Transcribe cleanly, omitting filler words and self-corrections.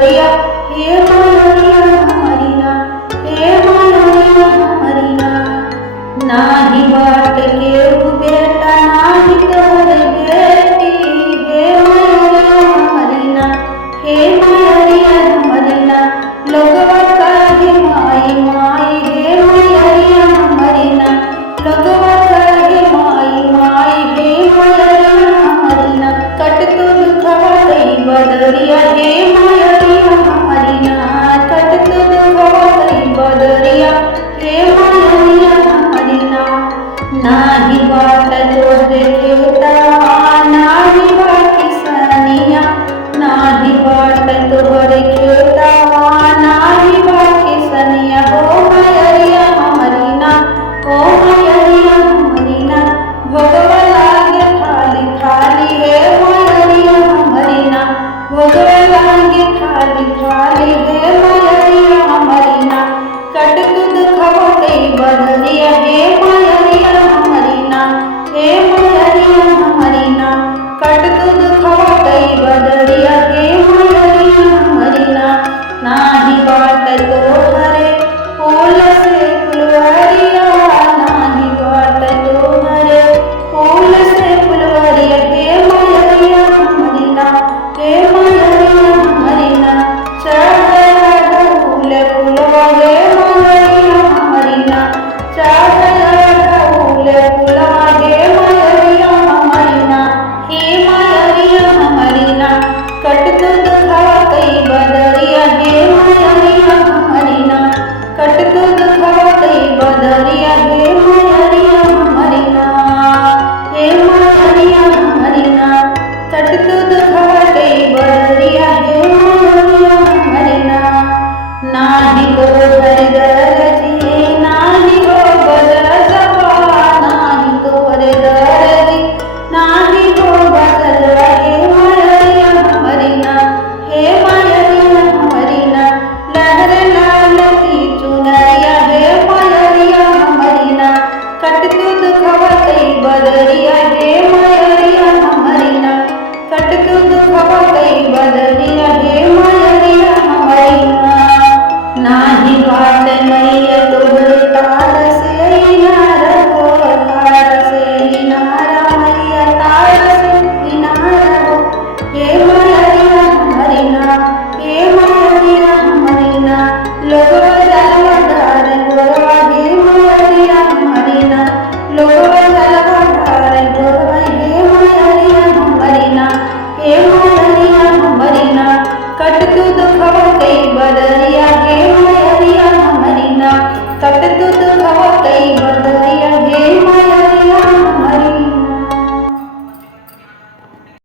बदरिया हे मयरिया हमारी ना, हे मयरिया हमारी ना। नाही बाट केहू बेटा नाही तोहर बेटी, हे मयरिया हमारी ना, हे मयरिया हमारी ना। लोगवा काहे माई माई हे मयरिया हमारी ना, लोगवा काहे माई माई हे मयरिया हमारी ना। कट तो दुखवा गई बदरिया हे मयरिया हमारी ना, कट तो दुखवा गई बदरिया हे मयरिया हमारी ना। नाही बाट तोहरे खेता नाही बाट किसनिया, नाही बाट तोहरे खेता नाही बाट किसनिया। हो मयरिया हमारी ना, हो मयरिया हमारी ना। भोगवा लागे थाली थाली हे मयरिया हमारी ना, भोगवा लागे थाली थाली हे मयरिया हमारी ना। कट तुद खवा गई बदरिया हे मयरिया हमारी ना, हे मयरिया हमारी ना। कट तुद खवा गई बदरिया हे मयरिया हमारी ना। नाही बाट तोहरे फूल से फुलवरिया, नाही बाट तोहरे फूल से फुलवरिया हे मयरिया हमारी ना, हे मयरिया हमारी ना। चढ़या ढूल फुलवा हे मयरिया हमारी ना, चढ़या ढूल फुलवा हे मयरिया हमारी ना, हे मयरिया हमारी ना। कट तुद खवा गई बदरिया हे मयरिया हमारी ना, कट तुद खवा गई बदरिया हे मयरिया हमारी ना, हे मयरिया हमारी ना। कट तुद खवा गई बदरिया हे मयरिया हमारी ना। नाही हो दरजी नाही हो बदलवा, नाही तोरे दरजी नाही हो बदलवा हे मयरिया हमारी ना, हे मयरिया हमारी ना। लहर लाल की चुनरिया हे मयरिया हमारी ना, कट तुद खवा गई बदरिया हे मयरिया हमारी ना, कट तुद खवा गई बदरिया हे मयरिया